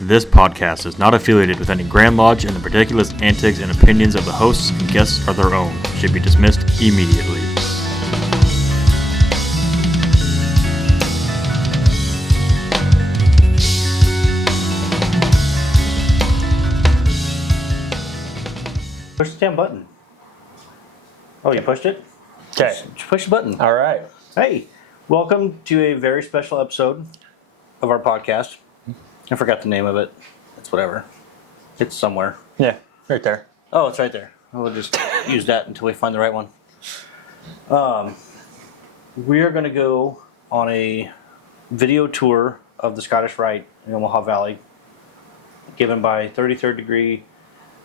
This podcast is not affiliated with any Grand Lodge, and the particular antics and opinions of the hosts and guests are their own. Should be dismissed immediately. Push the damn button. Oh, you pushed it? Okay. Push the button. All right. Hey, welcome to a very special episode of our podcast. I forgot the name of it. It's whatever. It's somewhere. Yeah, right there. Oh, it's right there. We'll just use that until we find the right one. We are going to go on a video tour of the Scottish Rite in Omaha Valley, given by 33rd degree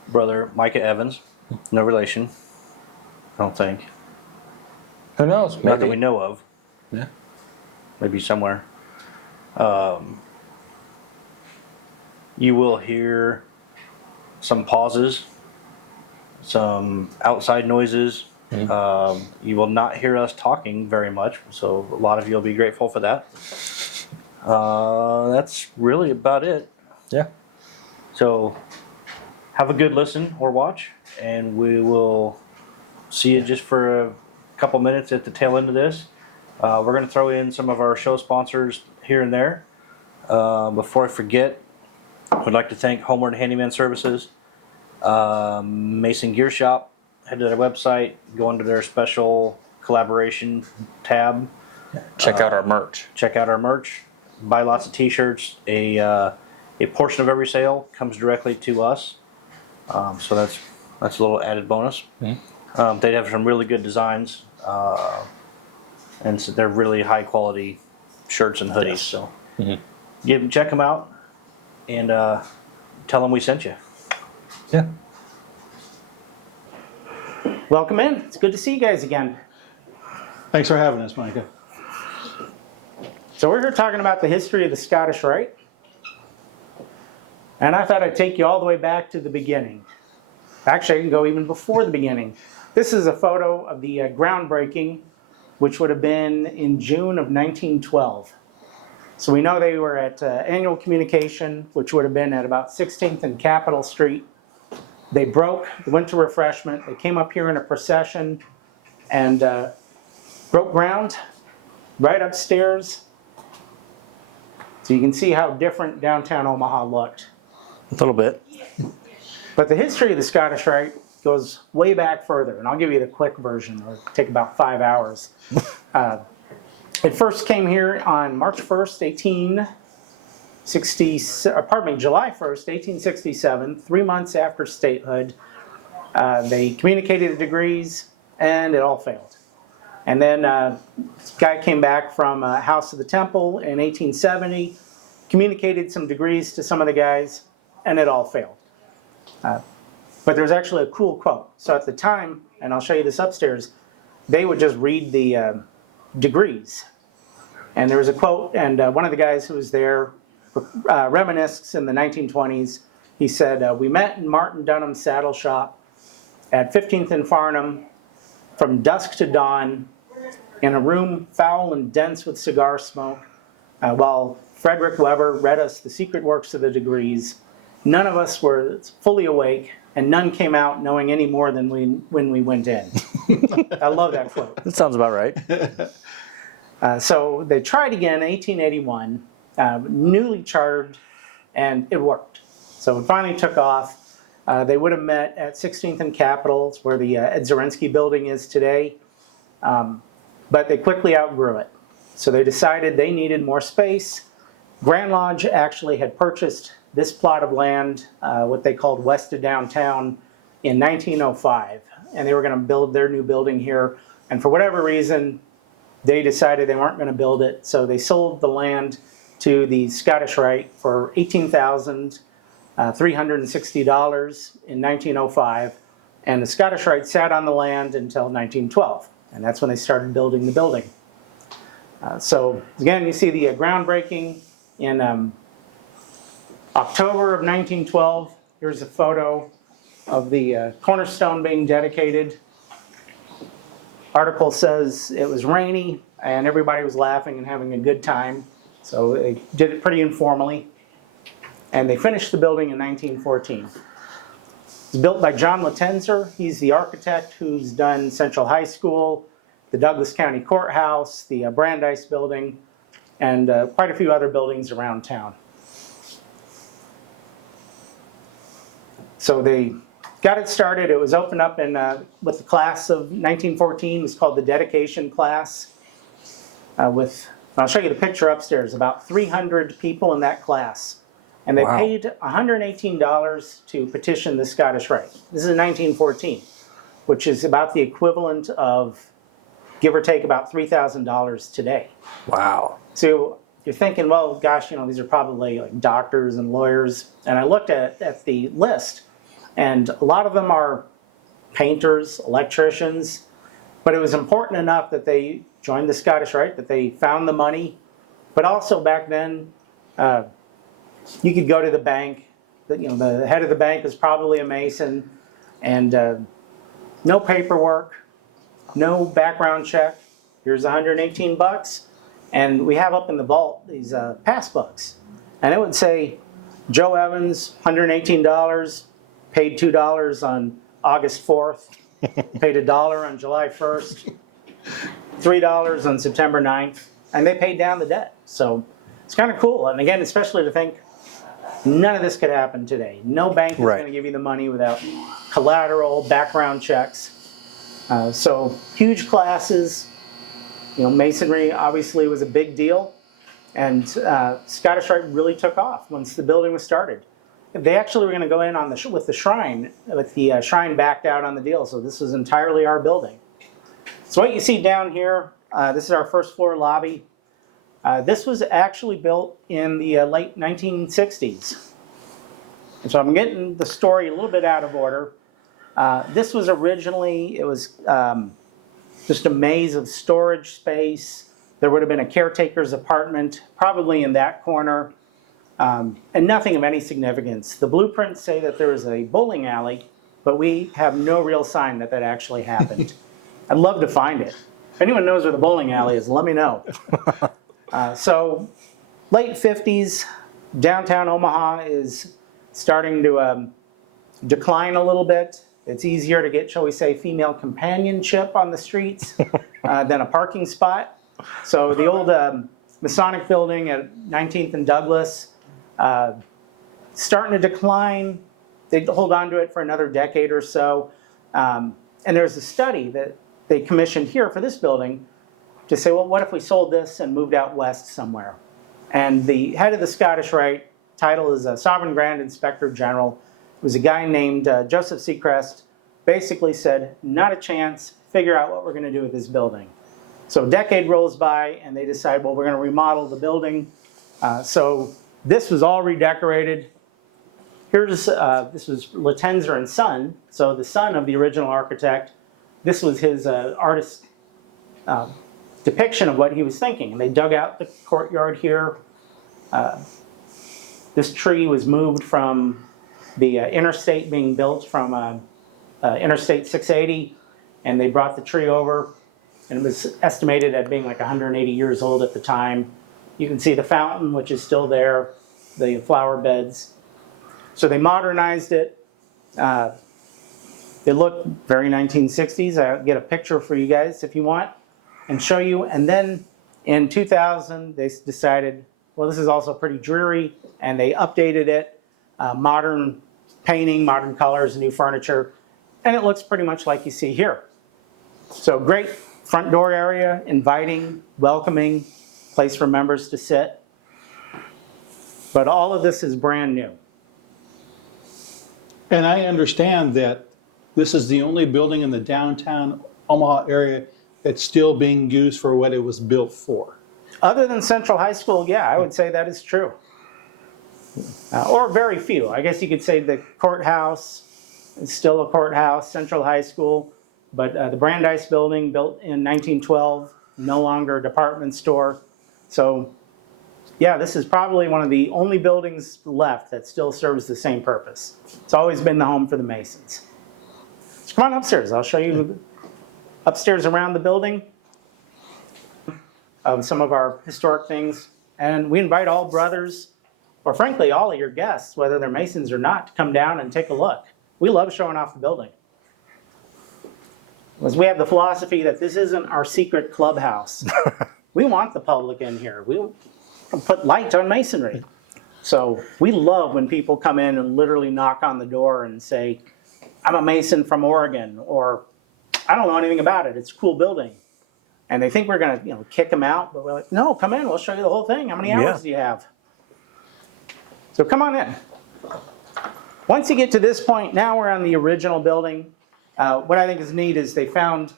brother Micah Evans. No relation, I don't think. Who knows? Not that we know of. Yeah. Maybe somewhere. You will hear some pauses, some outside noises. Mm-hmm. You will not hear us talking very much, so a lot of you will be grateful for that. That's really about it. Yeah. So have a good listen or watch, and we will see you just for a couple minutes at the tail end of this. We're going to throw in some of our show sponsors here and there. Before I forget, we'd like to thank Homeward Handyman Services, Mason Gear Shop. Head to their website, go into their special collaboration tab. Check out our merch. Check out our merch. Buy lots of T-shirts. A portion of every sale comes directly to us. So that's a little added bonus. Mm-hmm. They have some really good designs, and so they're really high quality shirts and hoodies. Yes. So Mm-hmm. check them out and tell them we sent you. Yeah. Welcome in. It's good to see you guys again. Thanks for having us, Micah. So we're here talking about the history of the Scottish Rite. And I thought I'd take you all the way back to the beginning. Actually, I can go even before the beginning. This is a photo of the groundbreaking, which would have been in June of 1912. So we know they were at annual communication, which would have been at about 16th and Capitol Street. They broke, went to refreshment. They came up here in a procession and broke ground right upstairs. So you can see how different downtown Omaha looked. A little bit. But the history of the Scottish Rite goes way back further, and I'll give you the quick version. It'll take about 5 hours. It first came here on March 1st, July 1st, 1867, 3 months after statehood. They communicated the degrees, and it all failed. And then this guy came back from House of the Temple in 1870, communicated some degrees to some of the guys, and it all failed. But there's actually a cool quote. So at the time, and I'll show you this upstairs, they would just read the degrees. And there was a quote, and one of the guys who was there reminisces in the 1920s. He said, "We met in Martin Dunham's saddle shop at 15th and Farnham from dusk to dawn in a room foul and dense with cigar smoke, while Frederick Weber read us the secret works of the degrees. None of us were fully awake, and none came out knowing any more than when we went in." I love that quote. That sounds about right. So they tried again in 1881, newly chartered, and it worked. So it finally took off. They would have met at 16th and Capitol, it's where the Ed Zorinsky building is today, but they quickly outgrew it. So they decided they needed more space. Grand Lodge actually had purchased this plot of land, what they called west of downtown, in 1905, and they were going to build their new building here. And for whatever reason, they decided they weren't going to build it, so they sold the land to the Scottish Rite for $18,360 in 1905, and the Scottish Rite sat on the land until 1912, and that's when they started building the building. So again, you see the groundbreaking in October of 1912. Here's a photo of the cornerstone being dedicated. Article says it was rainy and everybody was laughing and having a good time. So they did it pretty informally. and they finished the building in 1914. It's built by John Latenzer. He's the architect who's done Central High School, the Douglas County Courthouse, the Brandeis Building, and quite a few other buildings around town. So they got it started. It was opened up in, with the class of 1914. It was called the dedication class. I'll show you the picture upstairs, about 300 people in that class. And they Wow. paid $118 to petition the Scottish Rite. This is in 1914, which is about the equivalent of, give or take, about $3,000 today. Wow. So you're thinking, well, gosh, these are probably like doctors and lawyers. And I looked at the list, and a lot of them are painters, electricians, but it was important enough that they joined the Scottish Rite, that they found the money. But also back then, you could go to the bank. The head of the bank was probably a Mason, and no paperwork, no background check. Here's 118 bucks, and we have up in the vault these pass books, and it would say Joe Evans, $118, paid $2 on August 4th, paid $1 on July 1st, $3 on September 9th, and they paid down the debt. So it's kind of cool. And again, especially to think none of this could happen today. No bank is Right. going to give you the money without collateral, background checks. So huge classes. Masonry obviously was a big deal, and Scottish Rite really took off once the building was started. They actually were going to go in on with the shrine, with the shrine backed out on the deal. So this was entirely our building. So what you see down here, this is our first floor lobby. This was actually built in the late 1960s. And so I'm getting the story a little bit out of order. This was originally, it was just a maze of storage space. There would have been a caretaker's apartment, probably in that corner, and nothing of any significance. The blueprints say that there was a bowling alley, but we have no real sign that that actually happened. I'd love to find it. If anyone knows where the bowling alley is, let me know. So late 50s, downtown Omaha is starting to decline a little bit. It's easier to get, shall we say, female companionship on the streets than a parking spot. So the old Masonic building at 19th and Douglas, starting to decline. They hold on to it for another decade or so. And there's a study that they commissioned here for this building to say, well, what if we sold this and moved out west somewhere? And the head of the Scottish Rite, title is a Sovereign Grand Inspector General, was a guy named Joseph Seacrest, basically said, not a chance, figure out what we're going to do with this building. So a decade rolls by, and they decide, well, we're going to remodel the building. So this was all redecorated. Here's, this was Latenzer and Son, so the son of the original architect. This was his artist depiction of what he was thinking. And they dug out the courtyard here. This tree was moved from the interstate being built from Interstate 680, and they brought the tree over, and it was estimated at being like 180 years old at the time. You can see the fountain, which is still there, the flower beds. So they modernized it. It looked very 1960s. I'll get a picture for you guys if you want and show you. And then in 2000, they decided, well, this is also pretty dreary, and they updated it, modern painting, modern colors, new furniture, and it looks pretty much like you see here. So great front door area, inviting, welcoming, place for members to sit. But all of this is brand new. And I understand that this is the only building in the downtown Omaha area that's still being used for what it was built for. Other than Central High School, yeah, I would say that is true. Or very few. I guess you could say the courthouse is still a courthouse, Central High School, but the Brandeis building, built in 1912, no longer a department store. So yeah, this is probably one of the only buildings left that still serves the same purpose. It's always been the home for the Masons. So come on upstairs, I'll show you upstairs around the building of some of our historic things. And we invite all brothers or frankly, all of your guests, whether they're Masons or not, to come down and take a look. We love showing off the building. Because we have the philosophy that this isn't our secret clubhouse. We want the public in here. We put light on Masonry. So we love when people come in and literally knock on the door and say, I'm a Mason from Oregon, or I don't know anything about it. It's a cool building. And they think we're going to kick them out, but we're like, no, come in. We'll show you the whole thing. How many hours do you have? So come on in. Once you get to this point, now we're on the original building. What I think is neat is they found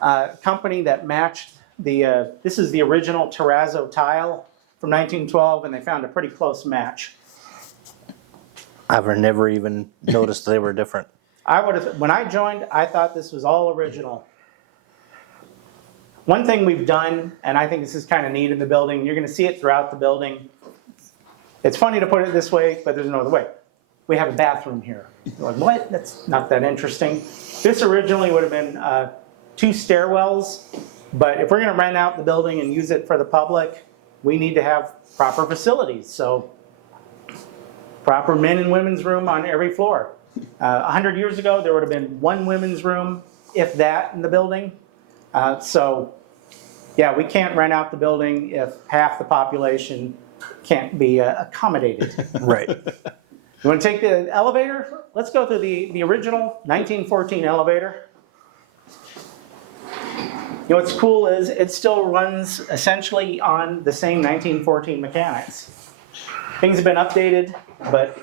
a company that matched this is the original terrazzo tile from 1912, and they found a pretty close match. I've never even noticed they were different. When I joined, I thought this was all original. One thing we've done, and I think this is kind of neat in the building, you're going to see it throughout the building. It's funny to put it this way, but there's no other way. We have a bathroom here. You're like, what? That's not that interesting. This originally would have been 2 stairwells, but if we're going to rent out the building and use it for the public, we need to have proper facilities. So proper men and women's room on every floor. 100 years ago, there would have been 1 women's room, if that, in the building. So yeah, we can't rent out the building if half the population can't be accommodated. Right. You want to take the elevator? Let's go through the original 1914 elevator. You know what's cool is it still runs essentially on the same 1914 mechanics. Things have been updated, but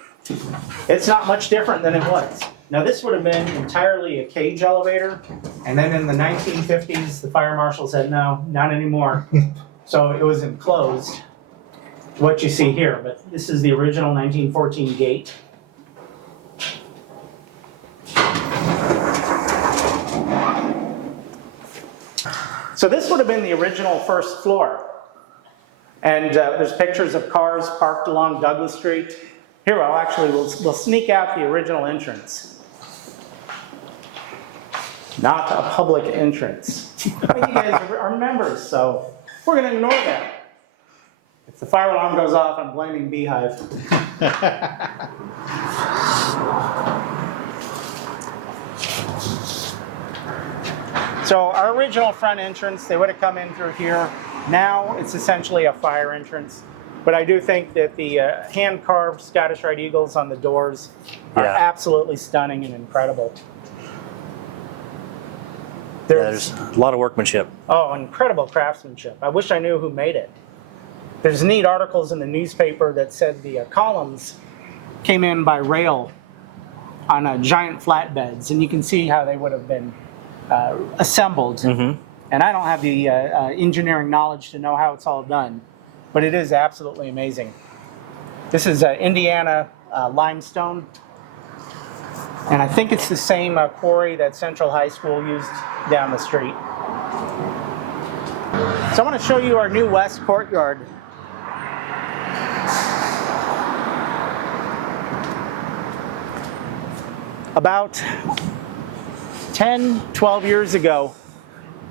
it's not much different than it was. Now this would have been entirely a cage elevator, and then in the 1950s, the fire marshal said, no, not anymore. So it was enclosed, what you see here, but this is the original 1914 gate. So this would have been the original first floor. And there's pictures of cars parked along Douglas Street. Here, we'll sneak out the original entrance. Not a public entrance. But you guys are members, so we're going to ignore that. If the fire alarm goes off, I'm blaming Beehive. So our original front entrance, they would have come in through here. Now it's essentially a fire entrance. But I do think that the hand-carved Scottish Rite eagles on the doors are absolutely stunning and incredible. There's a lot of workmanship. Oh, incredible craftsmanship. I wish I knew who made it. There's neat articles in the newspaper that said the columns came in by rail on giant flatbeds, and you can see how they would have been assembled. Mm-hmm. And I don't have the engineering knowledge to know how it's all done, but it is absolutely amazing. This is Indiana limestone, and I think it's the same quarry that Central High School used down the street. So I want to show you our new West Courtyard. About 10, 12 years ago,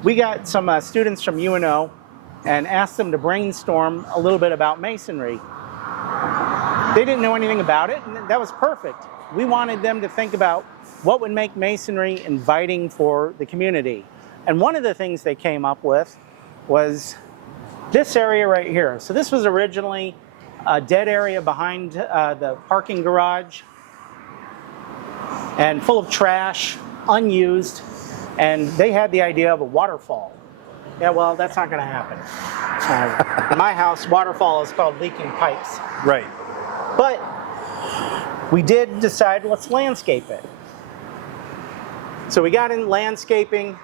we got some students from UNO and asked them to brainstorm a little bit about Masonry. They didn't know anything about it, and that was perfect. We wanted them to think about what would make Masonry inviting for the community. And one of the things they came up with was this area right here. So this was originally a dead area behind the parking garage and full of trash, unused, and they had the idea of a waterfall. Yeah, well, that's not going to happen. In my house, waterfall is called leaking pipes. Right. But we did decide, let's landscape it. So we got in landscaping,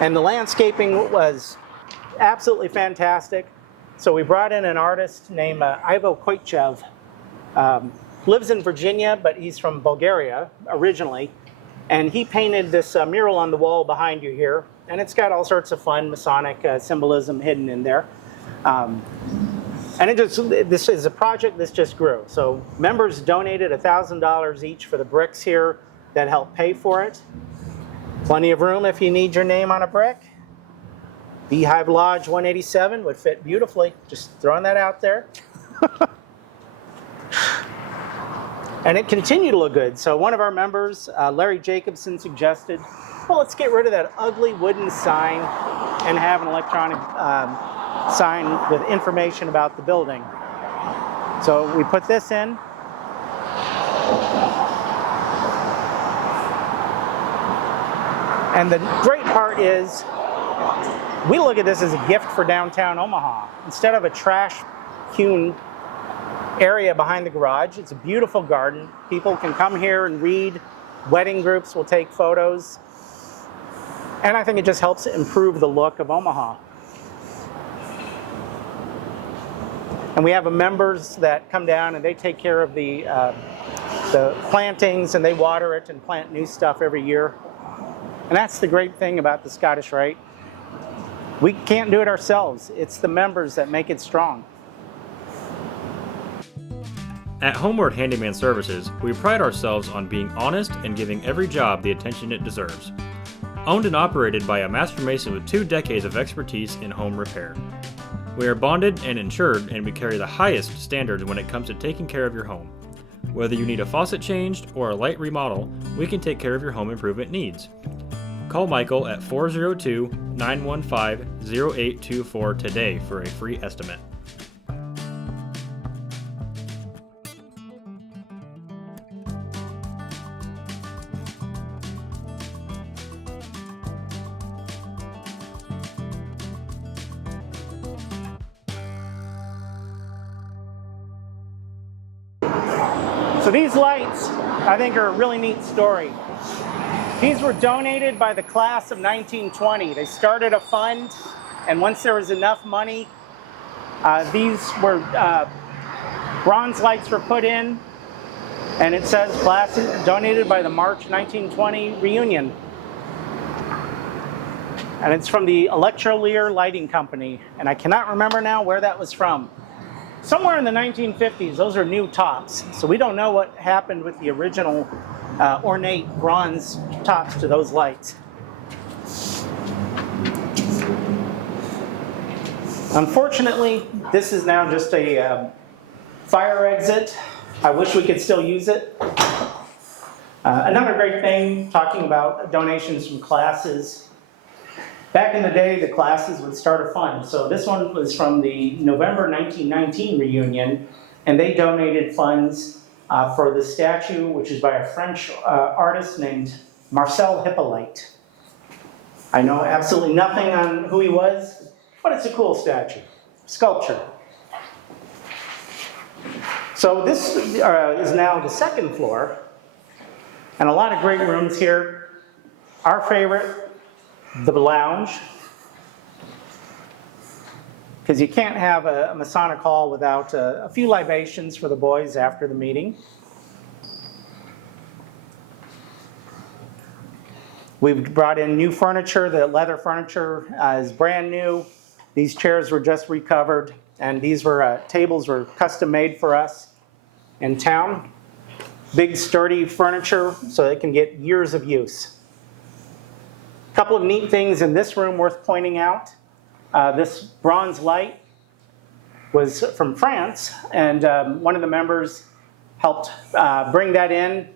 and the landscaping was absolutely fantastic. So we brought in an artist named Ivo Koitchev. Lives in Virginia, but he's from Bulgaria originally. And he painted this mural on the wall behind you here. And it's got all sorts of fun Masonic symbolism hidden in there. And this is a project that's just grew. So members donated $1,000 each for the bricks here that help pay for it. Plenty of room if you need your name on a brick. Beehive Lodge 187 would fit beautifully. Just throwing that out there. And it continued to look good. So one of our members, Larry Jacobson, suggested, well, let's get rid of that ugly wooden sign and have an electronic sign with information about the building. So we put this in. And the great part is, we look at this as a gift for downtown Omaha. Instead of a trash-hewn area behind the garage, it's a beautiful garden. People can come here and read. Wedding groups will take photos. And I think it just helps improve the look of Omaha. And we have members that come down and they take care of the plantings, and they water it and plant new stuff every year. And that's the great thing about the Scottish Rite. We can't do it ourselves. It's the members that make it strong. At Homeward Handyman Services, we pride ourselves on being honest and giving every job the attention it deserves. Owned and operated by a master mason with 2 decades of expertise in home repair. We are bonded and insured, and we carry the highest standards when it comes to taking care of your home. Whether you need a faucet changed or a light remodel, we can take care of your home improvement needs. Call Michael at 402-915-0824 today for a free estimate. So these lights, I think, are a really neat story. These were donated by the class of 1920. They started a fund, and once there was enough money, these were bronze lights were put in, and it says class donated by the March 1920 reunion. And it's from the Electrolier Lighting Company, and I cannot remember now where that was from. Somewhere in the 1950s, those are new tops, so we don't know what happened with the original ornate bronze tops to those lights. Unfortunately, this is now just a fire exit. I wish we could still use it. Another great thing, talking about donations from classes. Back in the day, the classes would start a fund. So this one was from the November 1919 reunion, and they donated funds for the statue, which is by a French artist named Marcel Hippolyte. I know absolutely nothing on who he was, but it's a cool statue, sculpture. So this is now the second floor, and a lot of great rooms here. Our favorite, the lounge, because you can't have a Masonic hall without a few libations for the boys after the meeting. We've brought in new furniture. The leather furniture is brand new. These chairs were just recovered, and these were tables were custom made for us in town. Big sturdy furniture so it can get years of use. A couple of neat things in this room worth pointing out. This bronze light was from France, and one of the members helped bring that in.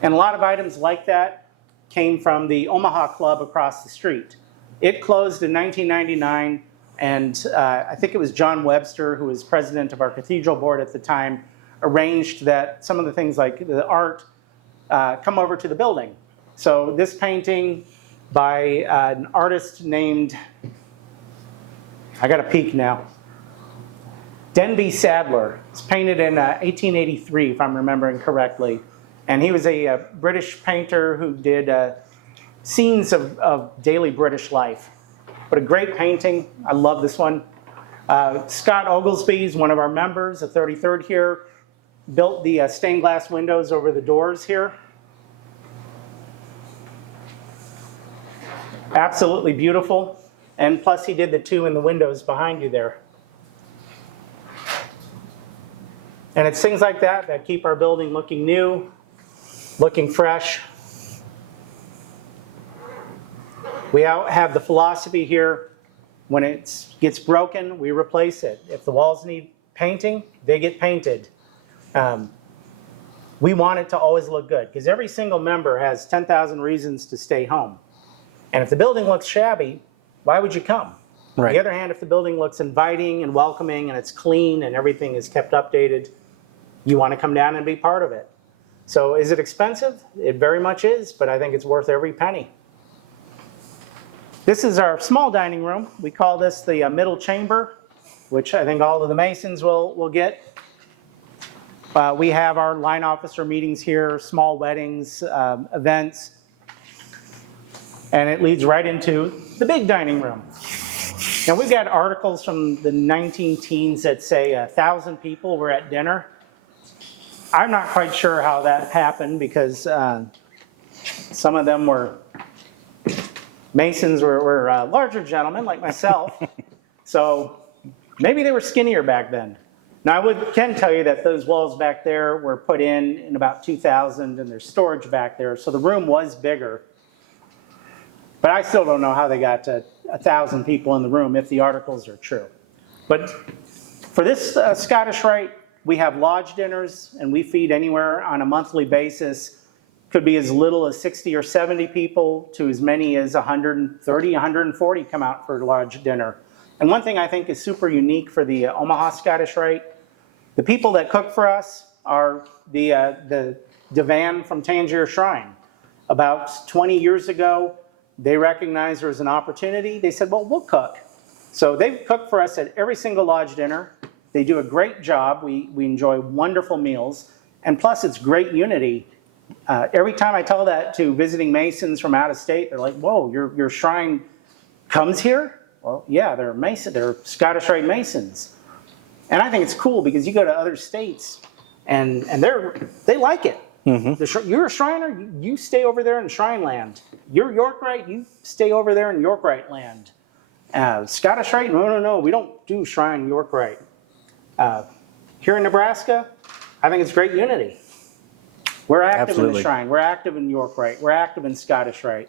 And a lot of items like that came from the Omaha Club across the street. It closed in 1999, and I think it was John Webster, who was president of our cathedral board at the time, arranged that some of the things like the art come over to the building. So this painting by an artist named, I got a peek now, Denby Sadler. It's painted in 1883, if I'm remembering correctly. And he was a British painter who did scenes of daily British life. But a great painting. I love this one. Scott Oglesby is one of our members, the 33rd here, built the stained glass windows over the doors here. Absolutely beautiful. And plus he did the two in the windows behind you there. And it's things like that that keep our building looking new, looking fresh. We have the philosophy here, when it gets broken, we replace it. If the walls need painting, they get painted. we want it to always look good because every single member has 10,000 reasons to stay home. And if the building looks shabby, why would you come? Right. On the other hand, if the building looks inviting and welcoming and it's clean and everything is kept updated, you want to come down and be part of it. So is it expensive? It very much is, but I think it's worth every penny. This is our small dining room. We call this the middle chamber, which I think all of the Masons will get. We have our line officer meetings here, small weddings, events, and it leads right into the big dining room. Now we've got articles from the 19-teens that say 1,000 people were at dinner. I'm not quite sure how that happened because some of them were Masons were larger gentlemen like myself, so maybe they were skinnier back then. Now I can tell you that those walls back there were put in about 2000 and there's storage back there, so the room was bigger. But I still don't know how they got to 1,000 people in the room if the articles are true. But for this Scottish Rite, we have lodge dinners and we feed anywhere on a monthly basis. Could be as little as 60 or 70 people to as many as 130, 140 come out for lodge dinner. And one thing I think is super unique for the Omaha Scottish Rite, the people that cook for us are the divan from Tangier Shrine. About 20 years ago, they recognized there was an opportunity. They said, well, we'll cook. So they cook for us at every single lodge dinner. They do a great job. We enjoy wonderful meals. And plus, it's great unity. Every time I tell that to visiting Masons from out of state, they're like, whoa, your shrine comes here? Well, yeah, they're Scottish Rite Masons. And I think it's cool because you go to other states and they like it. Mm-hmm. You're a Shriner, you stay over there in Shrine Land. You're York Rite, you stay over there in York Rite land. Scottish Rite, no, we don't do Shrine York Rite. Here in Nebraska, I think it's great unity. We're active in the Shrine, we're active in York Rite, we're active in Scottish Rite.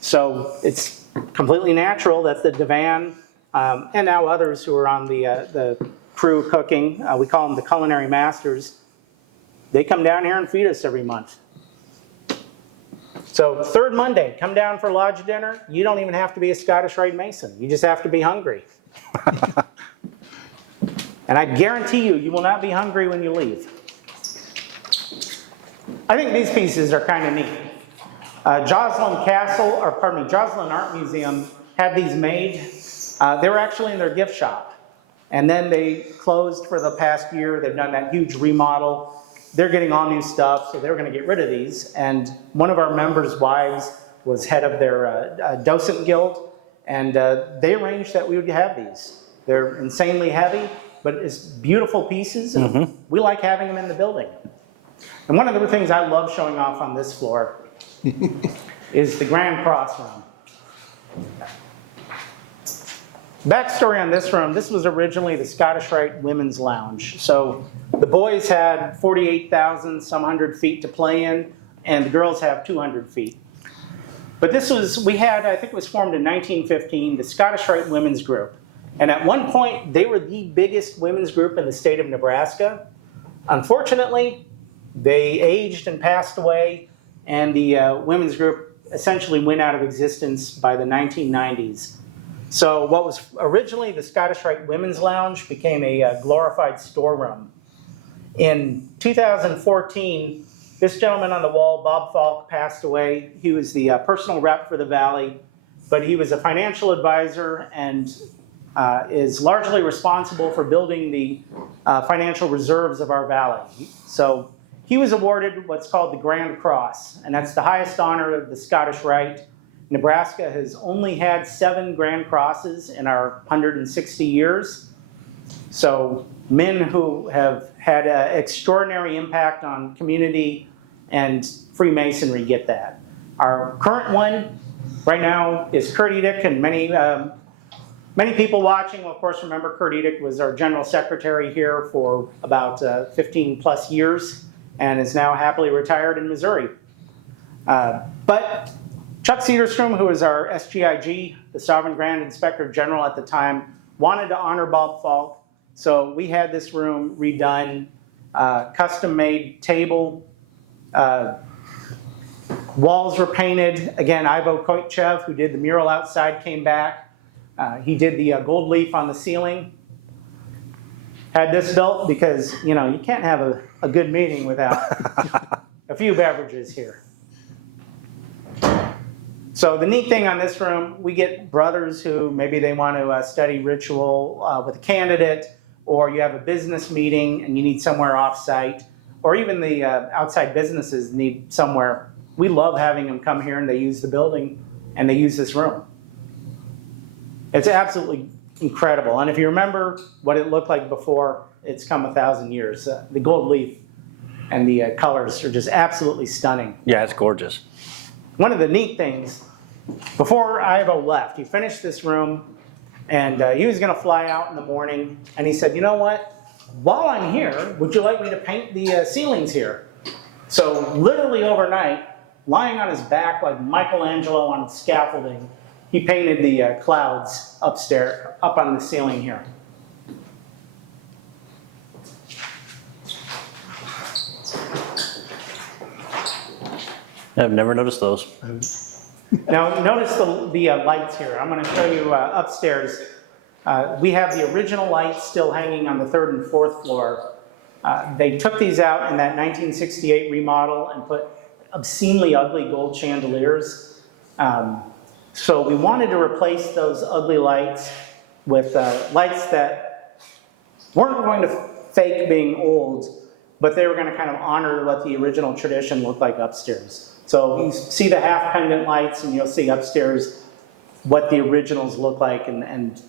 So it's completely natural that the divan, and now others who are on the crew cooking, we call them the culinary masters, they come down here and feed us every month. So third Monday, come down for lodge dinner. You don't even have to be a Scottish Rite Mason. You just have to be hungry. And I guarantee you, you will not be hungry when you leave. I think these pieces are kind of neat. Joslin Art Museum had these made. They were actually in their gift shop. And then they closed for the past year. They've done that huge remodel. They're getting all new stuff, so they were going to get rid of these. And one of our members' wives was head of their docent guild, and they arranged that we would have these. They're insanely heavy, but it's beautiful pieces, and we like having them in the building. And one of the things I love showing off on this floor is the Grand Cross room. Backstory on this room, this was originally the Scottish Rite Women's Lounge. So the boys had 48,000 some hundred feet to play in, and the girls have 200 feet. But this was, I think it was formed in 1915, the Scottish Rite Women's Group. And at one point, they were the biggest women's group in the state of Nebraska. Unfortunately, they aged and passed away, and the women's group essentially went out of existence by the 1990s. So what was originally the Scottish Rite Women's Lounge became a glorified storeroom. In 2014, this gentleman on the wall, Bob Falk, passed away. He was the personal rep for the Valley, but he was a financial advisor and is largely responsible for building the financial reserves of our Valley. So he was awarded what's called the Grand Cross, and that's the highest honor of the Scottish Rite. Nebraska has only had 7 Grand Crosses in our 160 years. So men who have had an extraordinary impact on community and Freemasonry get that. Our current one right now is Kurt Edick, and many people watching will of course remember Kurt Edick was our general secretary here for about 15 plus years and is now happily retired in Missouri. But Chuck Cedarstrom, who was our SGIG, the Sovereign Grand Inspector General at the time, wanted to honor Bob Falk. So we had this room redone custom-made table. Walls were painted. Again, Ivo Koitchev, who did the mural outside, came back. He did the gold leaf on the ceiling. Had this built because, you know, you can't have a good meeting without a few beverages here. So the neat thing on this room, we get brothers who maybe they want to study ritual with a candidate, or you have a business meeting and you need somewhere off-site, or even the outside businesses need somewhere. We love having them come here and they use the building and they use this room. It's absolutely incredible. And if you remember what it looked like before, it's come 1,000 years. The gold leaf and the colors are just absolutely stunning. Yeah, it's gorgeous. One of the neat things, before Ivo left, he finished this room and he was going to fly out in the morning. And he said, you know what? While I'm here, would you like me to paint the ceilings here? So literally overnight, lying on his back like Michelangelo on scaffolding, he painted the clouds upstairs, up on the ceiling here. I've never noticed those. Now notice the lights here. I'm going to show you upstairs. We have the original lights still hanging on the 3rd and 4th floor. They took these out in that 1968 remodel and put obscenely ugly gold chandeliers. So we wanted to replace those ugly lights with lights that weren't going to fake being old, but they were going to kind of honor what the original tradition looked like upstairs. So you see the half pendant lights and you'll see upstairs what the originals look like, and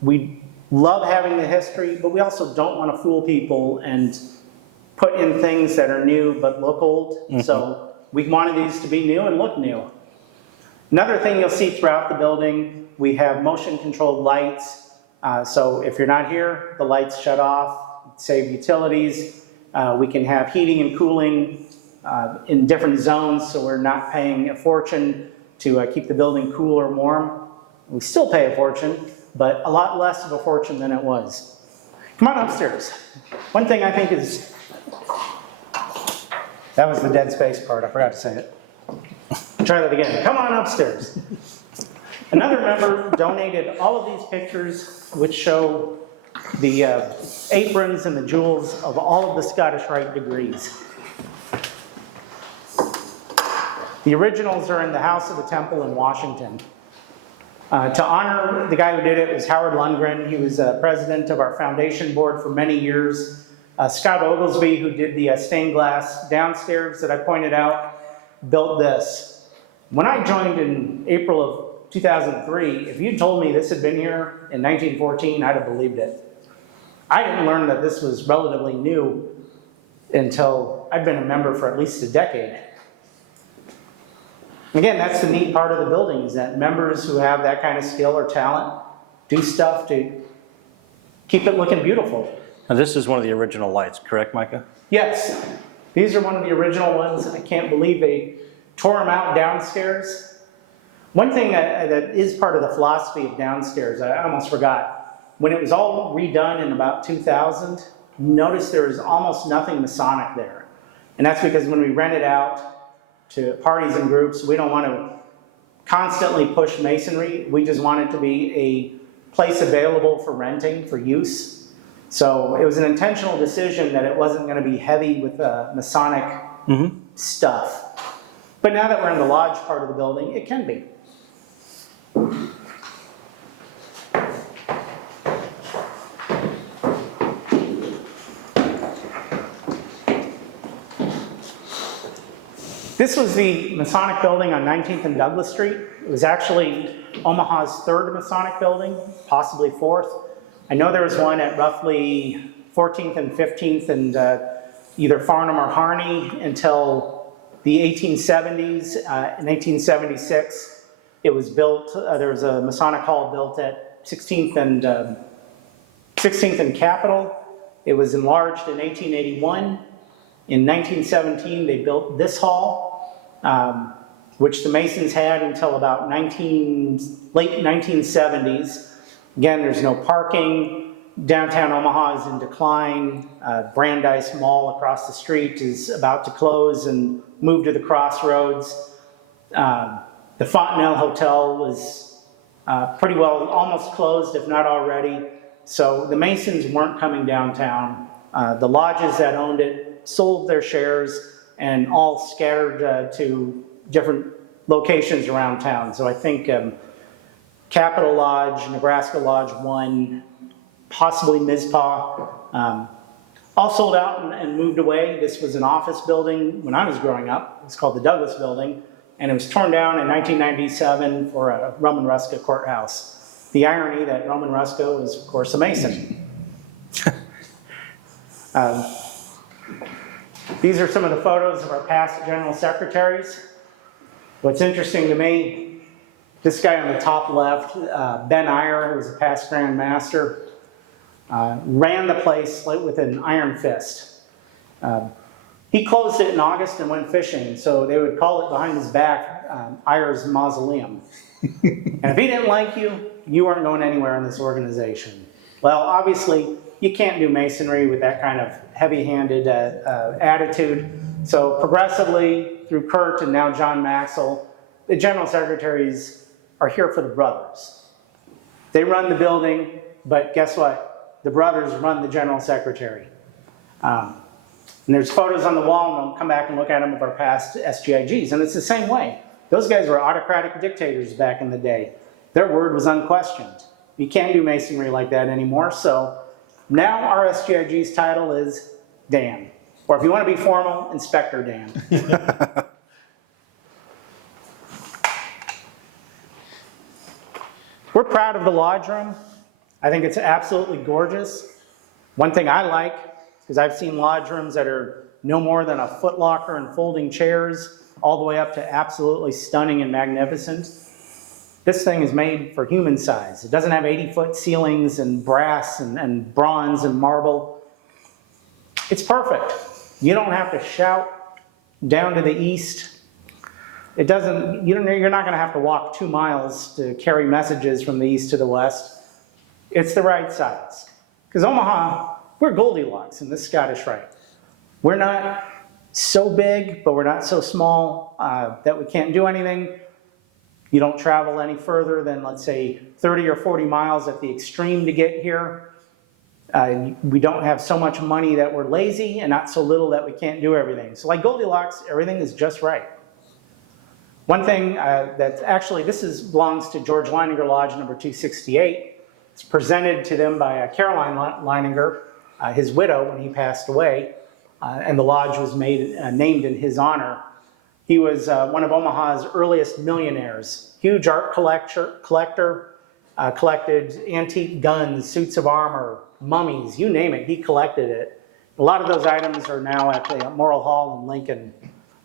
we love having the history, but we also don't want to fool people and put in things that are new but look old. Mm-hmm. So we wanted these to be new and look new. Another thing you'll see throughout the building, we have motion controlled lights. So if you're not here, the lights shut off, save utilities. We can have heating and cooling in different zones, so we're not paying a fortune to keep the building cool or warm. We still pay a fortune, but a lot less of a fortune than it was. Come on upstairs. One thing I think is, that was the dead space part, I forgot to say it. Try that again. Come on upstairs. Another member donated all of these pictures, which show the aprons and the jewels of all of the Scottish Rite degrees. The originals are in the House of the Temple in Washington. To honor the guy who did it was Howard Lundgren. He was president of our foundation board for many years. Scott Oglesby, who did the stained glass downstairs that I pointed out, built this. When I joined in April of 2003, if you told me this had been here in 1914, I'd have believed it. I didn't learn that this was relatively new until I'd been a member for at least a decade. Again, that's the neat part of the building, is that members who have that kind of skill or talent do stuff to keep it looking beautiful. Now this is one of the original lights, correct, Micah? Yes, these are one of the original ones. I can't believe they tore them out downstairs. One thing that is part of the philosophy of downstairs, I almost forgot. When it was all redone in about 2000, notice there was almost nothing Masonic there. And that's because when we rent it out to parties and groups, we don't want to constantly push Masonry. We just want it to be a place available for renting, for use. So it was an intentional decision that it wasn't going to be heavy with Masonic stuff. But now that we're in the lodge part of the building, it can be. This was the Masonic building on 19th and Douglas Street. It was actually Omaha's 3rd Masonic building, possibly 4th. I know there was one at roughly 14th and 15th and either Farnham or Harney until the 1870s. In 1876, it was built, there was a Masonic hall built at 16th and Capitol. It was enlarged in 1881. In 1917, they built this hall, which the Masons had until about late 1970s. Again, there's no parking. Downtown Omaha is in decline. Brandeis Mall across the street is about to close and move to the Crossroads. The Fontenelle Hotel was pretty well almost closed, if not already. So the Masons weren't coming downtown. The lodges that owned it sold their shares and all scattered to different locations around town. So I think Capitol Lodge, Nebraska Lodge 1, possibly Mizpah, all sold out and moved away. This was an office building when I was growing up. It's called the Douglas Building, and it was torn down in 1997 for a Roman Ruska courthouse. The irony that Roman Ruska was, of course, a Mason. These are some of the photos of our past general secretaries. What's interesting to me, this guy on the top left, Ben Iyer, who was a past Grand Master, ran the place with an iron fist. He closed it in August and went fishing, so they would call it behind his back Iyer's Mausoleum. And if he didn't like you, you weren't going anywhere in this organization. Well, obviously, you can't do Masonry with that kind of heavy-handed attitude. So progressively, through Kurt and now John Maxwell, the general secretaries are here for the brothers. They run the building, but guess what? The brothers run the general secretary. And there's photos on the wall, and we'll come back and look at them of our past SGIGs. And it's the same way. Those guys were autocratic dictators back in the day. Their word was unquestioned. You can't do Masonry like that anymore. So now our SGIG's title is Dan. Or if you want to be formal, Inspector Dan. We're proud of the lodge room. I think it's absolutely gorgeous. One thing I like, because I've seen lodge rooms that are no more than a foot locker and folding chairs, all the way up to absolutely stunning and magnificent. This thing is made for human size. It doesn't have 80-foot ceilings and brass and bronze and marble. It's perfect. You don't have to shout down to the east. It doesn't, you're not going to have to walk 2 miles to carry messages from the east to the west. It's the right size. Because Omaha, we're Goldilocks in this Scottish Rite. We're not so big, but we're not so small that we can't do anything. You don't travel any further than, let's say, 30 or 40 miles at the extreme to get here. We don't have so much money that we're lazy, and not so little that we can't do everything. So like Goldilocks, everything is just right. One thing that's actually, belongs to George Leininger Lodge number 268. It's presented to them by Caroline Leininger, his widow, when he passed away, and the lodge was named in his honor. He was one of Omaha's earliest millionaires, huge art collector, collected antique guns, suits of armor, mummies, you name it, he collected it. A lot of those items are now at the Morrill Hall in Lincoln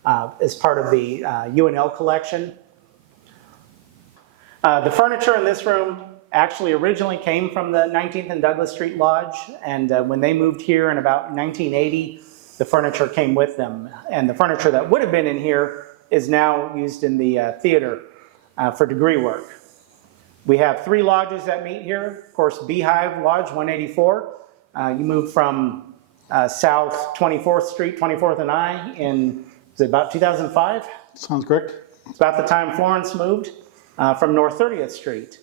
as part of the UNL collection. The furniture in this room actually originally came from the 19th and Douglas Street Lodge, and when they moved here in about 1980, the furniture came with them. And the furniture that would have been in here is now used in the theater for degree work. We have 3 lodges that meet here. Of course, Beehive Lodge 184. You moved from South 24th Street, 24th and I in, is it about 2005? Sounds correct. It's about the time Florence moved from North 30th Street.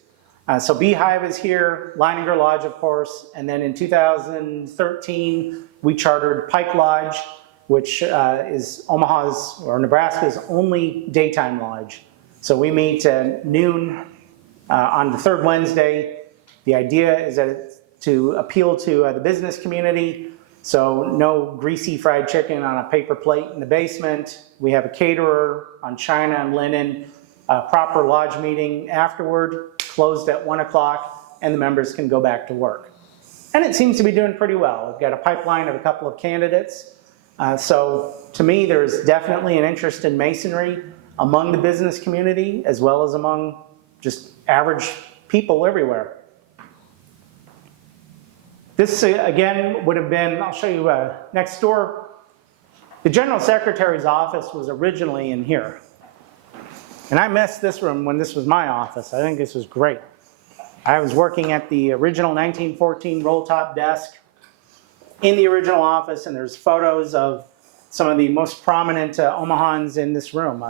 So Beehive is here, Leininger Lodge, of course, and then in 2013, we chartered Pike Lodge, which is Omaha's or Nebraska's only daytime lodge. So we meet at noon on the 3rd Wednesday. The idea is that it's to appeal to the business community. So no greasy fried chicken on a paper plate in the basement. We have a caterer on china and linen, a proper lodge meeting afterward, closed at 1 o'clock, and the members can go back to work. And it seems to be doing pretty well. We've got a pipeline of a couple of candidates. So to me, there's definitely an interest in Masonry among the business community, as well as among just average people everywhere. This, again, would have been, I'll show you next door. The General Secretary's office was originally in here. And I missed this room when this was my office. I think this was great. I was working at the original 1914 roll-top desk in the original office, and there's photos of some of the most prominent Omahans in this room.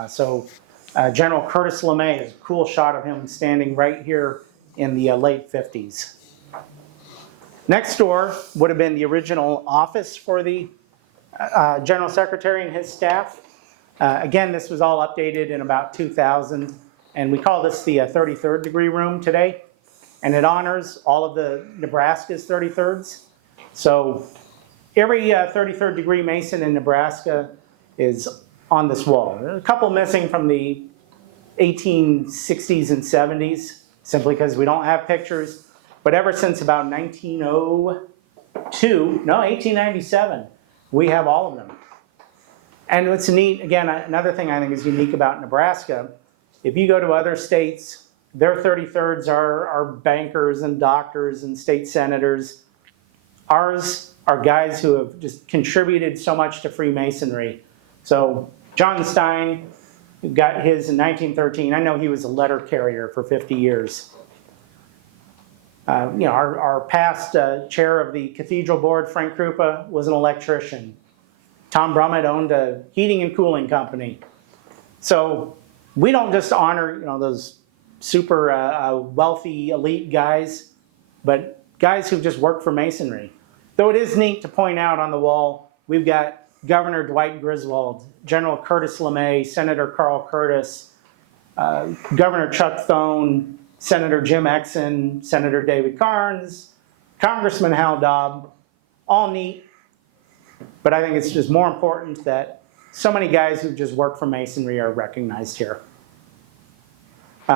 General Curtis LeMay is a cool shot of him standing right here in the late 50s. Next door would have been the original office for the General Secretary and his staff. Again, this was all updated in about 2000, and we call this the 33rd degree room today, and it honors all of the Nebraska's 33rds. So every 33rd degree Mason in Nebraska is on this wall. There are a couple missing from the 1860s and 70s, simply because we don't have pictures. But ever since about 1897, we have all of them. And what's neat, again, another thing I think is unique about Nebraska, if you go to other states, their 33rds are bankers and doctors and state senators. Ours are guys who have just contributed so much to Freemasonry. So John Stein got his in 1913. I know he was a letter carrier for 50 years. Our past chair of the cathedral board, Frank Krupa, was an electrician. Tom Brummett owned a heating and cooling company. So we don't just honor those super wealthy elite guys, but guys who've just worked for Masonry. Though it is neat to point out on the wall, we've got Governor Dwight Griswold, General Curtis LeMay, Senator Carl Curtis, Governor Chuck Thone, Senator Jim Exon, Senator David Carnes, Congressman Hal Dobb, all neat. But I think it's just more important that so many guys who just work for Masonry are recognized here.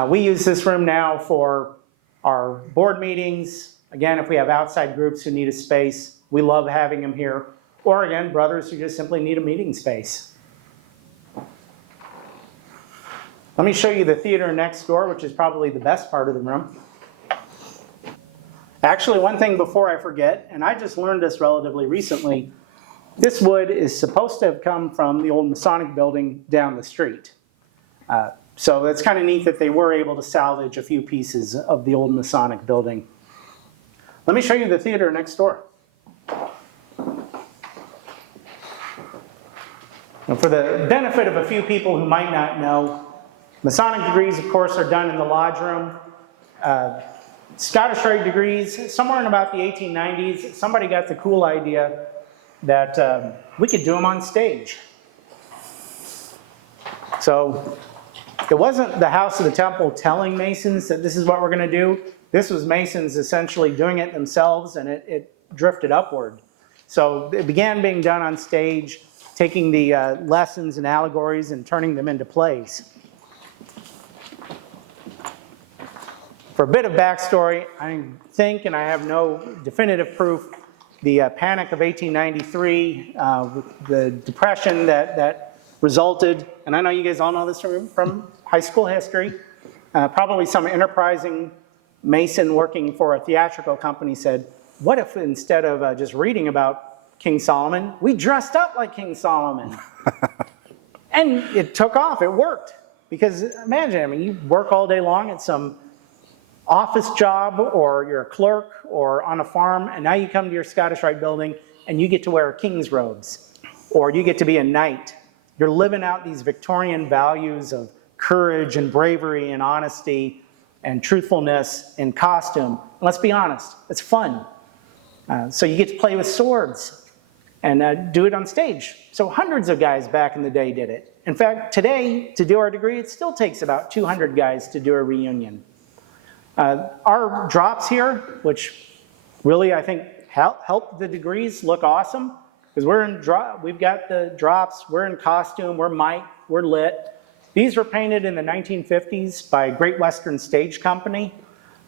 We use this room now for our board meetings. Again, if we have outside groups who need a space, we love having them here. Or again, brothers who just simply need a meeting space. Let me show you the theater next door, which is probably the best part of the room. Actually, one thing before I forget, and I just learned this relatively recently, this wood is supposed to have come from the old Masonic building down the street. So it's kind of neat that they were able to salvage a few pieces of the old Masonic building. Let me show you the theater next door. Now, for the benefit of a few people who might not know, Masonic degrees, of course, are done in the lodge room. Scottish Rite degrees, somewhere in about the 1890s, somebody got the cool idea that we could do them on stage. So it wasn't the House of the Temple telling Masons that this is what we're going to do. This was Masons essentially doing it themselves, and it drifted upward. So it began being done on stage, taking the lessons and allegories and turning them into plays. For a bit of backstory, I think, and I have no definitive proof, the panic of 1893, the depression that resulted, and I know you guys all know this from high school history, probably some enterprising Mason working for a theatrical company said, what if instead of just reading about King Solomon, we dressed up like King Solomon? And it took off, it worked. Because imagine, you work all day long at some office job, or you're a clerk, or on a farm, and now you come to your Scottish Rite building and you get to wear king's robes, or you get to be a knight. You're living out these Victorian values of courage and bravery and honesty and truthfulness in costume. And let's be honest, it's fun. So you get to play with swords and do it on stage. So hundreds of guys back in the day did it. In fact, today, to do our degree, it still takes about 200 guys to do a reunion. Our drops here, which really I think help the degrees look awesome, because we've got the drops, we're in costume, we're mic'd, we're lit. These were painted in the 1950s by Great Western Stage Company,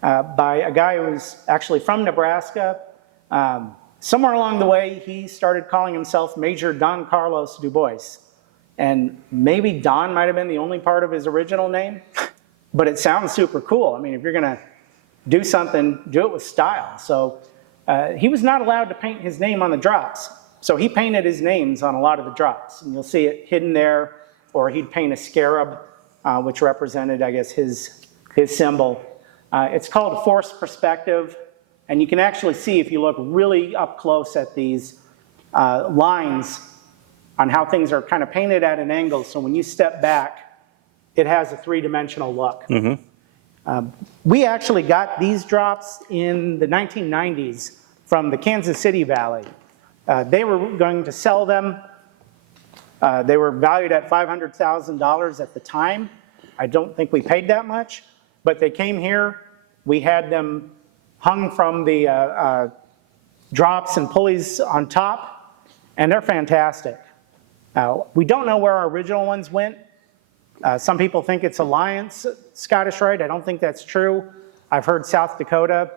by a guy who was actually from Nebraska. Somewhere along the way, he started calling himself Major Don Carlos Du Bois. And maybe Don might have been the only part of his original name, but it sounds super cool. I mean, if you're going to do something, do it with style. So he was not allowed to paint his name on the drops. So he painted his names on a lot of the drops. And you'll see it hidden there, or he'd paint a scarab, which represented, I guess, his symbol. It's called forced perspective, and you can actually see if you look really up close at these lines on how things are kind of painted at an angle, so when you step back, it has a three-dimensional look. We actually got these drops in the 1990s from the Kansas City Valley. They were going to sell them. They were valued at $500,000 at the time. I don't think we paid that much, but they came here. We had them hung from the drops and pulleys on top, and they're fantastic. We don't know where our original ones went. Some people think it's Alliance Scottish Rite. I don't think that's true. I've heard South Dakota.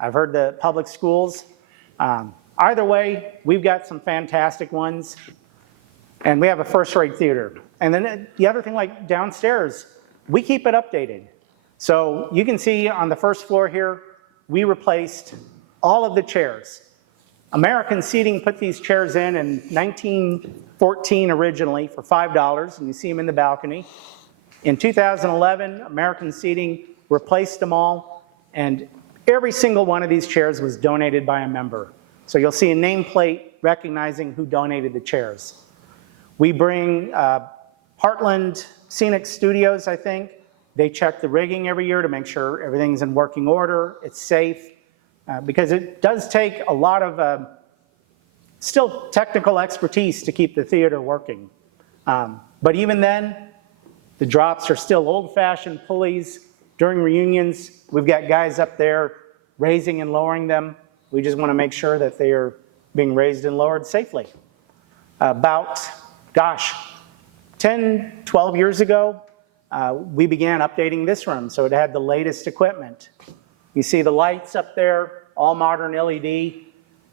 I've heard the public schools. Either way, we've got some fantastic ones, and we have a first-rate theater. And then the other thing, like downstairs, we keep it updated. So you can see on the first floor here, we replaced all of the chairs. American Seating put these chairs in 1914 originally for $5, and you see them in the balcony. In 2011, American Seating replaced them all, and every single one of these chairs was donated by a member. So you'll see a nameplate recognizing who donated the chairs. We bring Heartland Scenic Studios, I think. They check the rigging every year to make sure everything's in working order, it's safe, because it does take a lot of still technical expertise to keep the theater working. But even then, the drops are still old-fashioned pulleys. During reunions, we've got guys up there raising and lowering them. We just want to make sure that they are being raised and lowered safely. About, 10, 12 years ago, we began updating this room, so it had the latest equipment. You see the lights up there, all modern LED.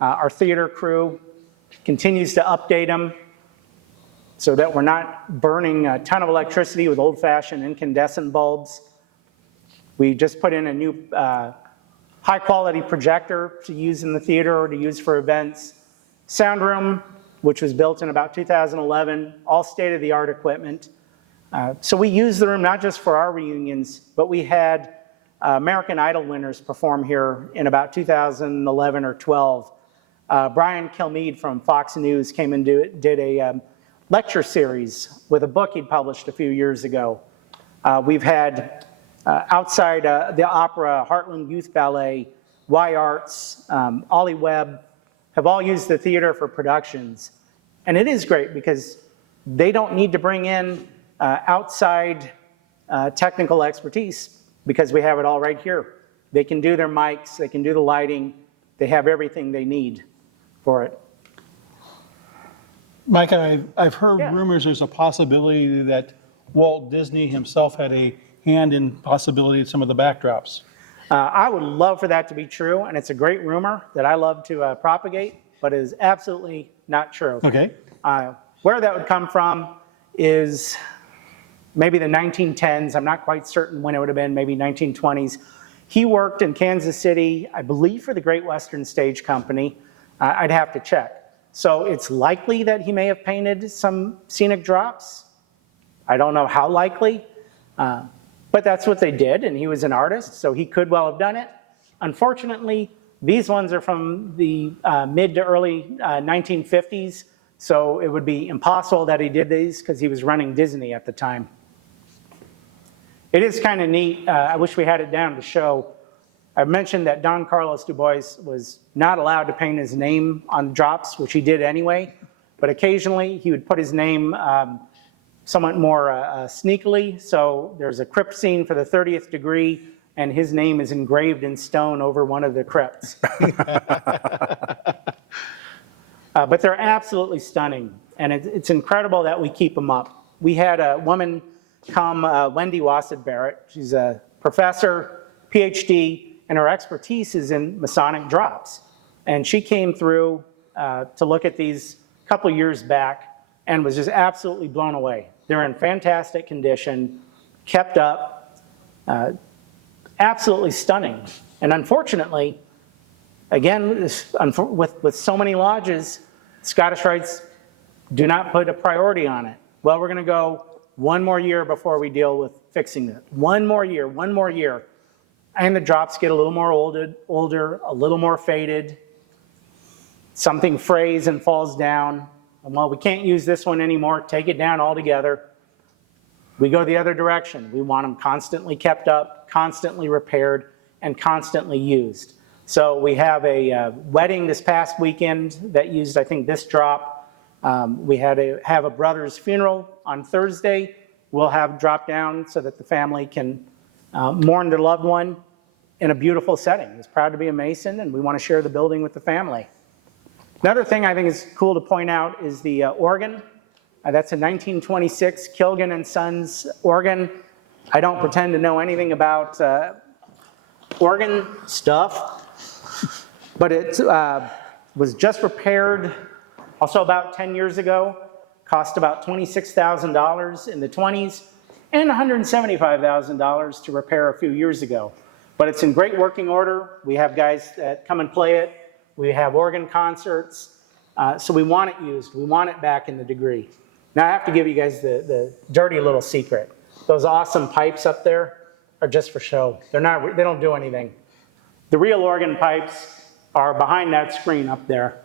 Our theater crew continues to update them so that we're not burning a ton of electricity with old-fashioned incandescent bulbs. We just put in a new high-quality projector to use in the theater or to use for events. Sound room, which was built in about 2011, all state-of-the-art equipment. So we use the room not just for our reunions, but we had American Idol winners perform here in about 2011 or 12. Brian Kilmeade from Fox News came and did a lecture series with a book he'd published a few years ago. We've had outside the opera, Heartland Youth Ballet, Y Arts, Ollie Webb, have all used the theater for productions. And it is great because they don't need to bring in outside technical expertise because we have it all right here. They can do their mics, they can do the lighting, they have everything they need for it. Mike, I've heard Yeah. rumors there's a possibility that Walt Disney himself had a hand in possibility of some of the backdrops. I would love for that to be true, and it's a great rumor that I love to propagate, but it is absolutely not true. Okay. Where that would come from is maybe the 1910s. I'm not quite certain when it would have been, maybe 1920s. He worked in Kansas City, I believe, for the Great Western Stage Company. I'd have to check. So it's likely that he may have painted some scenic drops. I don't know how likely, but that's what they did, and he was an artist, so he could well have done it. Unfortunately, these ones are from the mid to early 1950s, so it would be impossible that he did these because he was running Disney at the time. It is kind of neat. I wish we had it down to show. I mentioned that Don Carlos Du Bois was not allowed to paint his name on drops, which he did anyway, but occasionally he would put his name somewhat more sneakily. So there's a crypt scene for the 30th degree, and his name is engraved in stone over one of the crypts. But they're absolutely stunning, and it's incredible that we keep them up. We had a woman come, Wendy Wassett-Barrett. She's a professor, PhD, and her expertise is in Masonic drops. And she came through to look at these a couple years back and was just absolutely blown away. They're in fantastic condition, kept up, absolutely stunning. And unfortunately, again, with so many lodges, Scottish Rites do not put a priority on it. Well, we're going to go one more year before we deal with fixing it. One more year, one more year. and the drops get a little more older, a little more faded. Something frays and falls down. And while we can't use this one anymore, take it down altogether. We go the other direction. We want them constantly kept up, constantly repaired, and constantly used. So we have a wedding this past weekend that used, I think, this drop. We had have a brother's funeral on Thursday. We'll have drop down so that the family can mourn their loved one in a beautiful setting. He's proud to be a Mason, and we want to share the building with the family. Another thing I think is cool to point out is the organ. That's a 1926 Kilgan and Sons organ. I don't pretend to know anything about organ stuff, but it was just repaired also about 10 years ago. Cost about $26,000 in the 20s and $175,000 to repair a few years ago. But it's in great working order. We have guys that come and play it. We have organ concerts. So we want it used. We want it back in the degree. Now I have to give you guys the dirty little secret. Those awesome pipes up there are just for show. They don't do anything. The real organ pipes are behind that screen up there.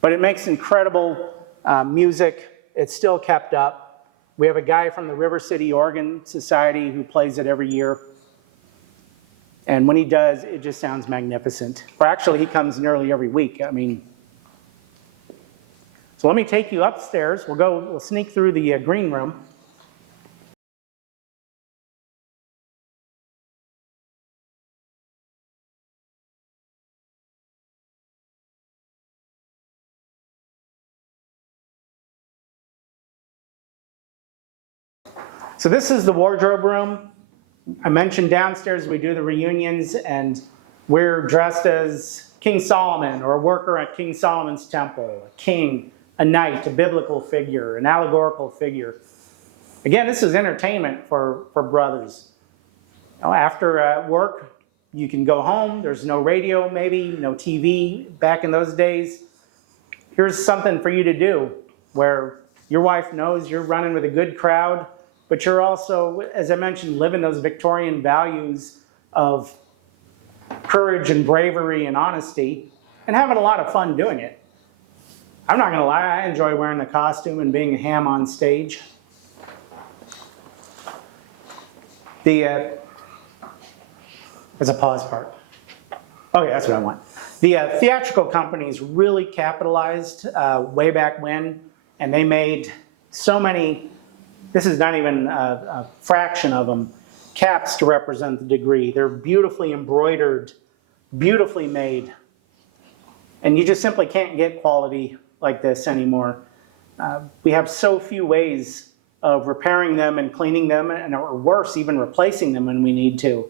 But it makes incredible music. It's still kept up. We have a guy from the River City Organ Society who plays it every year. And when he does, it just sounds magnificent. Or actually, he comes nearly every week. I mean, so let me take you upstairs. We'll sneak through the green room. So this is the wardrobe room. I mentioned downstairs we do the reunions, and we're dressed as King Solomon or a worker at King Solomon's temple, a king, a knight, a biblical figure, an allegorical figure. Again, this is entertainment for brothers. You know, after work, you can go home. There's no radio, maybe, no TV back in those days. Here's something for you to do where your wife knows you're running with a good crowd, but you're also, as I mentioned, living those Victorian values of courage and bravery and honesty and having a lot of fun doing it. I'm not gonna lie, I enjoy wearing the costume and being a ham on stage. There's a pause part. Oh yeah, that's what I want. The theatrical companies really capitalized way back when, and they made so many, this is not even a fraction of them, caps to represent the degree. They're beautifully embroidered, beautifully made. And you just simply can't get quality like this anymore. We have so few ways of repairing them and cleaning them, and or worse, even replacing them when we need to.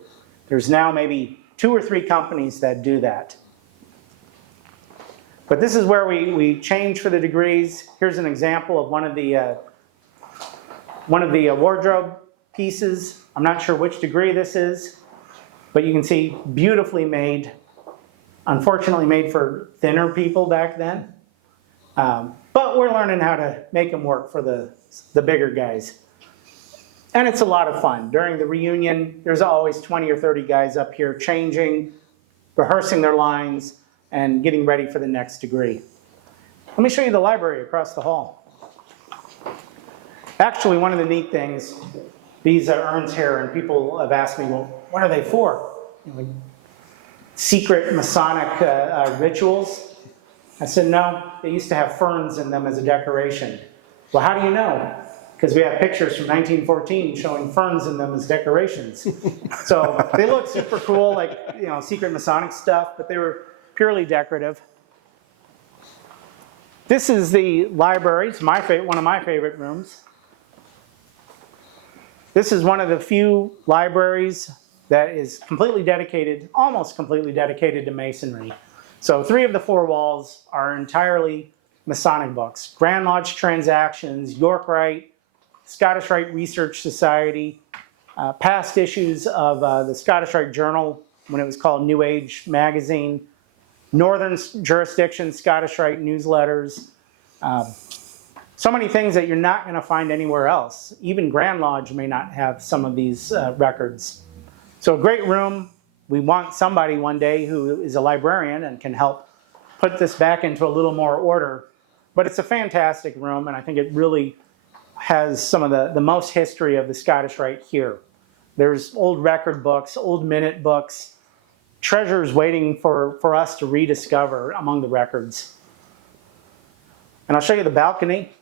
There's now maybe 2 or 3 companies that do that. But this is where we change for the degrees. Here's an example of one of the wardrobe pieces. I'm not sure which degree this is, but you can see beautifully made. Unfortunately made for thinner people back then. But we're learning how to make them work for the bigger guys. And it's a lot of fun. During the reunion, there's always 20 or 30 guys up here changing, rehearsing their lines, and getting ready for the next degree. Let me show you the library across the hall. Actually, one of the neat things, these are urns here, and people have asked me, well, what are they for? You know, secret Masonic rituals? I said, no, they used to have ferns in them as a decoration. Well, how do you know? Because we have pictures from 1914 showing ferns in them as decorations. So they look super cool, like, you know, secret Masonic stuff, but they were purely decorative. This is the library. It's one of my favorite rooms. This is one of the few libraries that is completely dedicated, almost completely dedicated to Masonry. So 3 of the 4 walls are entirely Masonic books. Grand Lodge Transactions, York Rite, Scottish Rite Research Society, past issues of the Scottish Rite Journal when it was called New Age Magazine, Northern Jurisdiction Scottish Rite newsletters. So many things that you're not going to find anywhere else. Even Grand Lodge may not have some of these records. So a great room. We want somebody one day who is a librarian and can help put this back into a little more order. But it's a fantastic room, and I think it really has some of the most history of the Scottish Rite here. There's old record books, old minute books, treasures waiting for us to rediscover among the records. And I'll show you the balcony.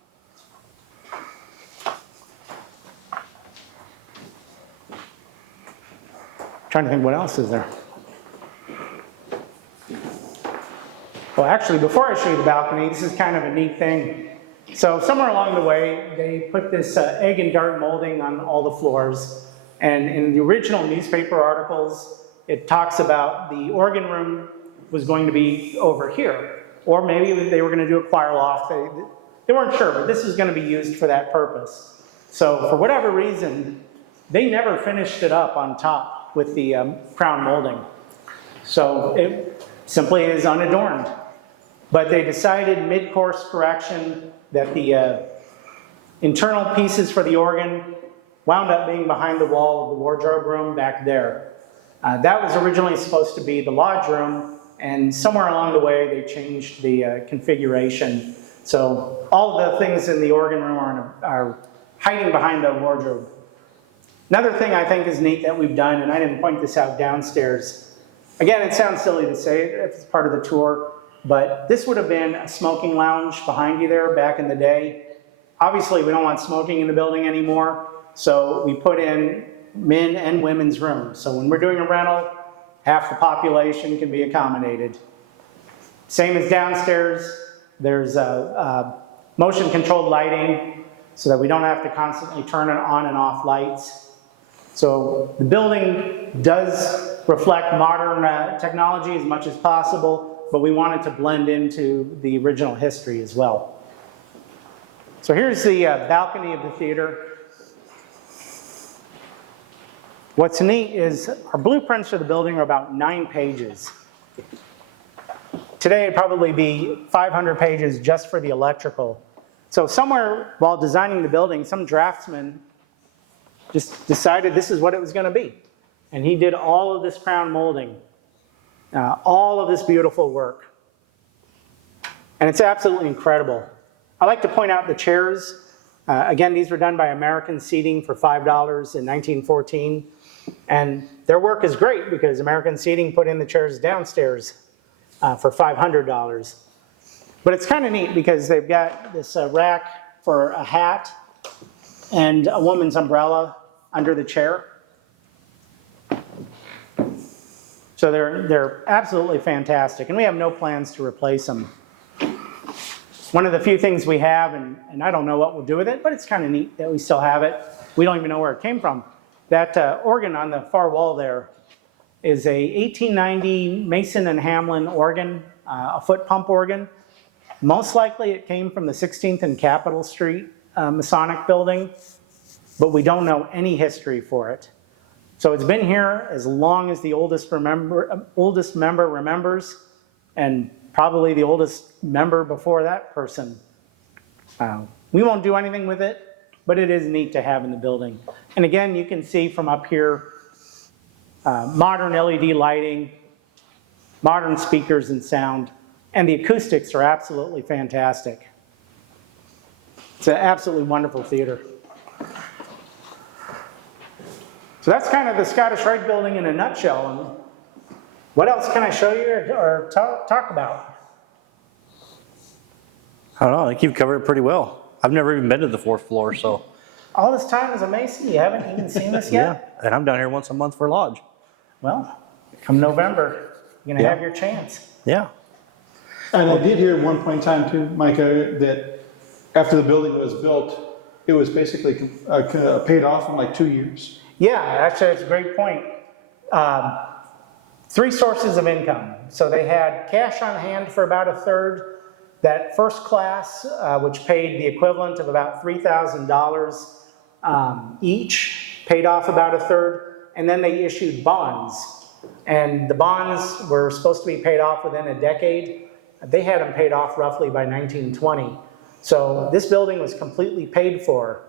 Trying to think what else is there. Well, actually, before I show you the balcony, this is kind of a neat thing. So somewhere along the way, they put this egg and dart molding on all the floors. And in the original newspaper articles, it talks about the organ room was going to be over here. Or maybe they were going to do a choir loft. They weren't sure, but this is going to be used for that purpose. So for whatever reason, they never finished it up on top with the crown molding. So it simply is unadorned. But they decided mid-course correction that the internal pieces for the organ wound up being behind the wall of the wardrobe room back there. That was originally supposed to be the lodge room, and somewhere along the way they changed the configuration. So all of the things in the organ room are hiding behind the wardrobe. Another thing I think is neat that we've done, and I didn't point this out downstairs. Again, it sounds silly to say it if it's part of the tour, but this would have been a smoking lounge behind you there back in the day. Obviously, we don't want smoking in the building anymore, so we put in men and women's rooms. So when we're doing a rental, half the population can be accommodated. Same as downstairs, there's motion-controlled lighting so that we don't have to constantly turn on and off lights. So the building does reflect modern technology as much as possible, but we want it to blend into the original history as well. So here's the balcony of the theater. What's neat is our blueprints for the building are about 9 pages. Today it'd probably be 500 pages just for the electrical. So somewhere while designing the building, some draftsman just decided this is what it was going to be. And he did all of this crown molding, all of this beautiful work. And it's absolutely incredible. I like to point out the chairs. Again, these were done by American Seating for $5 in 1914. And their work is great because American Seating put in the chairs downstairs for $500. But it's kind of neat because they've got this rack for a hat and a woman's umbrella under the chair. So they're absolutely fantastic, and we have no plans to replace them. One of the few things we have, and I don't know what we'll do with it, but it's kind of neat that we still have it. We don't even know where it came from. That organ on the far wall there is a 1890 Mason and Hamlin organ, a foot pump organ. Most likely it came from the 16th and Capitol Street Masonic building, but we don't know any history for it. So it's been here as long as the oldest member remembers, and probably the oldest member before that person. We won't do anything with it, but it is neat to have in the building. And again, you can see from up here, modern LED lighting, modern speakers and sound, and the acoustics are absolutely fantastic. It's an absolutely wonderful theater. So that's kind of the Scottish Rite building in a nutshell. And what else can I show you or talk about? I don't know, I think you've covered it pretty well. I've never even been to the 4th floor, so. All this time as a Mason, you haven't even seen this yet? Yeah, and I'm down here once a month for lodge. Well, come November, you're gonna have your chance. Yeah. And I did hear at one point in time too, Micah, that after the building was built, it was basically paid off in like 2 years. Yeah, actually, that's a great point. 3 sources of income. So they had cash on hand for about a third. That first class, which paid the equivalent of about $3,000 each, paid off about a third. And then they issued bonds. And the bonds were supposed to be paid off within a decade. They had them paid off roughly by 1920. So this building was completely paid for.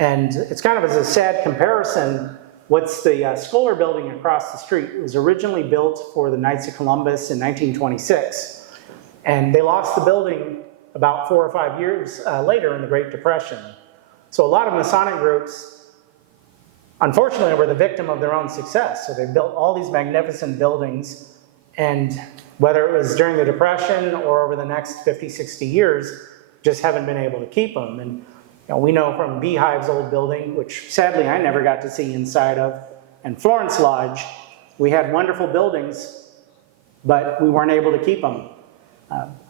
And it's kind of as a sad comparison, what's the Scholar building across the street. It was originally built for the Knights of Columbus in 1926. And they lost the building about 4 or 5 years later in the Great Depression. So a lot of Masonic groups, unfortunately, were the victim of their own success. So they built all these magnificent buildings, and whether it was during the Depression or over the next 50, 60 years, just haven't been able to keep them. And we know from Beehive's old building, which sadly I never got to see inside of, and Florence Lodge, we had wonderful buildings, but we weren't able to keep them.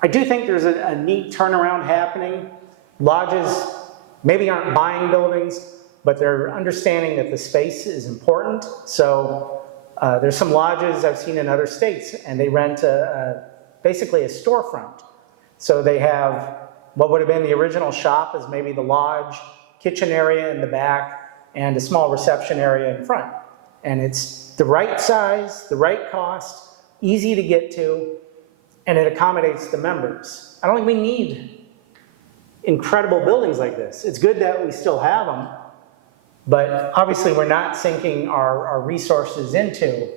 I do think there's a neat turnaround happening. Lodges maybe aren't buying buildings, but they're understanding that the space is important. So there's some lodges I've seen in other states, and they rent basically a storefront. So they have what would have been the original shop as maybe the lodge, kitchen area in the back, and a small reception area in front. And it's the right size, the right cost, easy to get to, and it accommodates the members. I don't think we need incredible buildings like this. It's good that we still have them, but obviously we're not sinking our resources into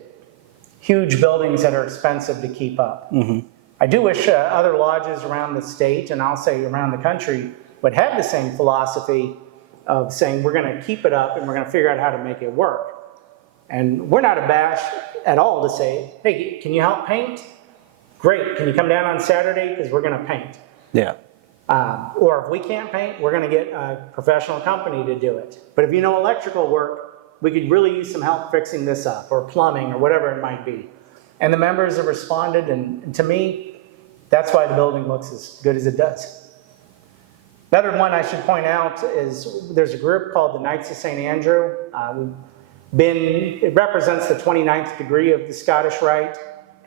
huge buildings that are expensive to keep up. Mm-hmm. I do wish other lodges around the state, and I'll say around the country, would have the same philosophy of saying we're going to keep it up and we're going to figure out how to make it work. And we're not abashed at all to say, hey, can you help paint? Great, can you come down on Saturday because we're going to paint? Yeah. Or if we can't paint, we're going to get a professional company to do it. But if you know electrical work, we could really use some help fixing this up, or plumbing, or whatever it might be. And the members have responded, and to me, that's why the building looks as good as it does. Another one I should point out is there's a group called the Knights of St. Andrew. It represents the 29th degree of the Scottish Rite,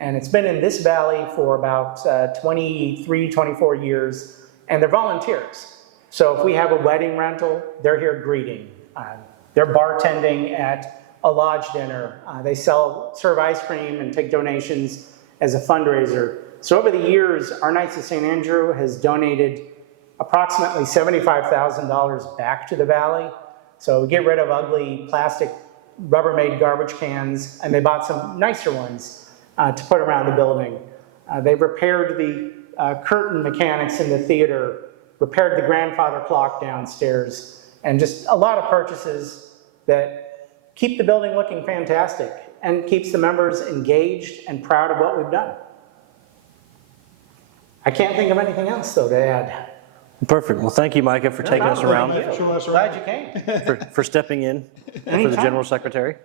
and it's been in this valley for about 23, 24 years, and they're volunteers. So if we have a wedding rental, they're here greeting. They're bartending at a lodge dinner. They serve ice cream and take donations as a fundraiser. So over the years, our Knights of St. Andrew has donated approximately $75,000 back to the valley. So we get rid of ugly plastic Rubbermaid garbage cans, and they bought some nicer ones to put around the building. They've repaired the curtain mechanics in the theater, repaired the grandfather clock downstairs, and just a lot of purchases that keep the building looking fantastic and keeps the members engaged and proud of what we've done. I can't think of anything else, though, to add. Perfect. Well, thank you, Micah, for taking us around. Glad you came. For stepping in for the General Secretary.